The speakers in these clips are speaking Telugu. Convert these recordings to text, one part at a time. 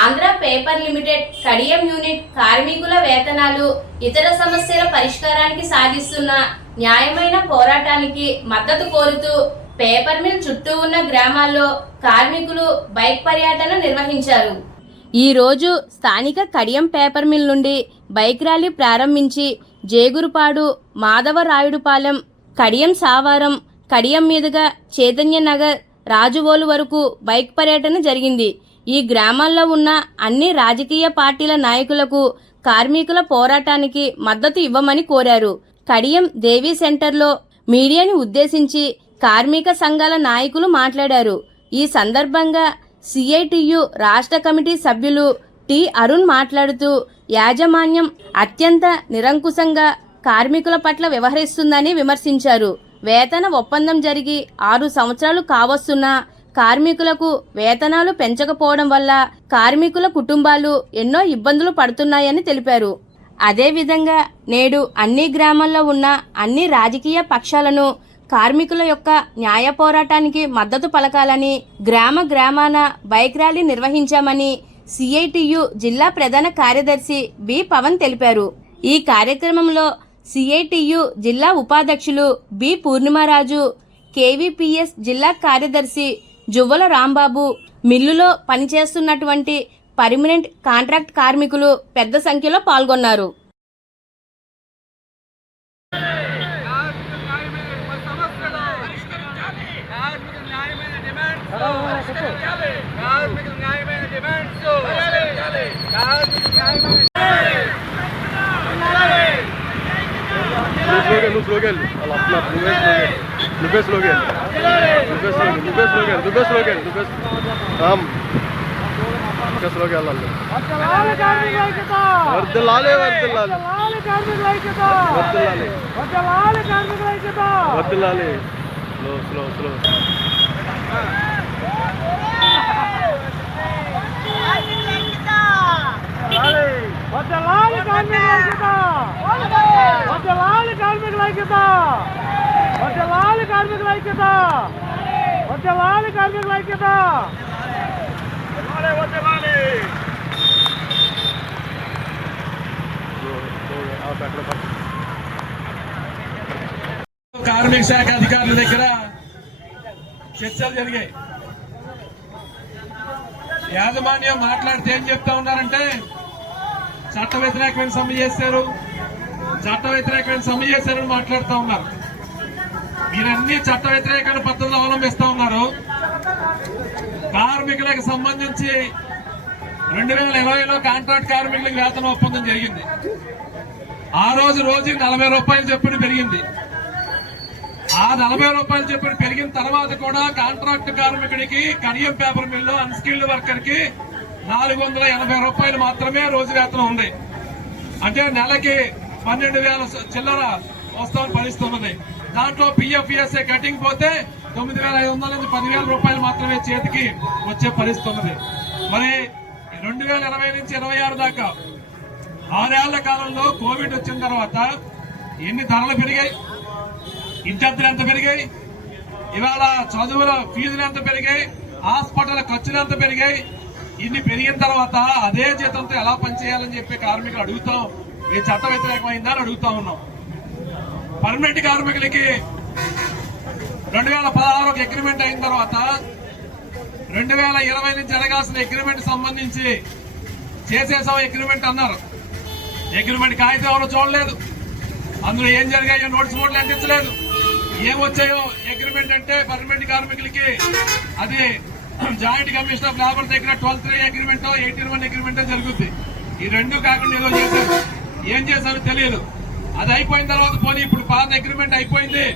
Andhra paper limited Kadiyam unit కార్మికుల వేతనాలు ఇతర సమస్యల పరిష్కారానికి సాగిస్తున్న న్యాయమైన పోరాటానికి మద్దతు కోరుతూ పేపర్ మిల్ చుట్టూ ఉన్న గ్రామాల్లో కార్మికులు బైక్ పర్యటన నిర్వహించారు. ఈ రోజు స్థానిక కడియం పేపర్ మిల్ నుండి బైక్ ర్యాలీ ప్రారంభించి జేగురుపాడు, మాధవరాయుడుపాలెం, కడియం సావారం, కడియం మీదుగా చైతన్య నగర్, రాజువోలు వరకు బైక్ పర్యటన జరిగింది. ఈ గ్రామాల్లో ఉన్న అన్ని రాజకీయ పార్టీల నాయకులకు కార్మికుల పోరాటానికి మద్దతు ఇవ్వమని కోరారు. కడియం దేవి సెంటర్లో మీడియాని ఉద్దేశించి కార్మిక సంఘాల నాయకులు మాట్లాడారు. ఈ సందర్భంగా సిఐటియు రాష్ట్ర కమిటీ సభ్యులు టి అరుణ్ మాట్లాడుతూ యాజమాన్యం అత్యంత నిరంకుశంగా కార్మికుల పట్ల వ్యవహరిస్తుందని విమర్శించారు. వేతన ఒప్పందం జరిగి 6 సంవత్సరాలు కావస్తున్నా కార్మికులకు వేతనాలు పెంచకపోవడం వల్ల కార్మికుల కుటుంబాలు ఎన్నో ఇబ్బందులు పడుతున్నాయని తెలిపారు. అదేవిధంగా నేడు అన్ని గ్రామాల్లో ఉన్న అన్ని రాజకీయ పక్షాలను కార్మికుల యొక్క న్యాయ పోరాటానికి మద్దతు పలకాలని గ్రామాన బైక్ ర్యాలీ నిర్వహించామని సిఐటియు జిల్లా ప్రధాన కార్యదర్శి బి పవన్ తెలిపారు. ఈ కార్యక్రమంలో సిఐటియు జిల్లా ఉపాధ్యక్షులు బి పూర్ణిమరాజు, కేవీపీఎస్ జిల్లా కార్యదర్శి జువ్వల రాంబాబు, మిల్లులో పనిచేస్తున్నటువంటి పర్మనెంట్ కాంట్రాక్ట్ కార్మికులు పెద్ద సంఖ్యలో పాల్గొన్నారు. కార్మిక శాఖ అధికారుల దగ్గర చర్చలు జరిగాయి. యాజమాన్యం మాట్లాడితే ఏం చెప్తా ఉన్నారంటే చట్ట వ్యతిరేకమైన సమ్మె చేశారని మాట్లాడుతూ ఉన్నారు. మీరన్నీ చట్ట వ్యతిరేకమైన పద్ధతులు అవలంబిస్తూ ఉన్నారు. కార్మికులకు సంబంధించి 2020లో కాంట్రాక్ట్ కార్మికులకు వేతన ఒప్పందం జరిగింది. ఆ రోజుకి 40 రూపాయలు చొప్పున పెరిగింది. ఆ 40 రూపాయలు చొప్పున పెరిగిన తర్వాత కూడా కాంట్రాక్ట్ కార్మికుడికి Kadiyam paper mill unskilled worker కి 480 రూపాయలు మాత్రమే రోజు వేతనం ఉంది. అంటే నెలకి 12,000 చిల్లర వస్తామని పరిస్థితున్నది. దాంట్లో పిఎఫ్ఈఎస్ఏ కటింగ్ పోతే 9,500 నుంచి 10,000 రూపాయలు మాత్రమే చేతికి వచ్చే పరిస్థితి ఉన్నది. మరి 2020 నుంచి 26 దాకా 6 ఏళ్ల కాలంలో కోవిడ్ వచ్చిన తర్వాత ఎన్ని ధరలు పెరిగాయి, విద్యార్థులు ఎంత పెరిగాయి, ఇవాళ చదువుల ఫీజులు ఎంత పెరిగాయి, హాస్పిటల్ ఖర్చులు ఎంత పెరిగాయి. ఇన్ని పెరిగిన తర్వాత అదే జీతంతో ఎలా పనిచేయాలని చెప్పి కార్మికులు అడుగుతాం. ఈ చట్ట వ్యతిరేకమైందా అని అడుగుతా ఉన్నాం. పర్మనెంట్ కార్మికులకి 2016 అగ్రిమెంట్ అయిన తర్వాత 2020 నుంచి జరగాల్సిన అగ్రిమెంట్ సంబంధించి చేసేసాం అగ్రిమెంట్ అన్నారు. అగ్రిమెంట్ కాగితం ఎవరు చూడలేదు. అందులో ఏం జరిగాయో నోట్స్ బోర్డులు అందించలేదు. ఏమొచ్చాయో అగ్రిమెంట్ అంటే పర్మనెంట్ కార్మికులకి అది జాయింట్ కమిషన్ ఆఫ్ లేబర్ దగ్గర 12(3) అగ్రిమెంట్ 18(1) అగ్రిమెంట్ జరుగుద్ది. ఈ రెండు కాకుండా ఏదో చేశారు. ఏం చేశారో తెలియదు. అది అయిపోయిన తర్వాత పోనీ ఇప్పుడు పాత అగ్రిమెంట్ అయిపోయింది.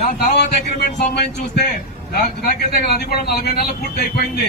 దాని తర్వాత అగ్రిమెంట్ సంబంధించి చూస్తే దగ్గర అది కూడా 40 నెలలు పూర్తి అయిపోయింది.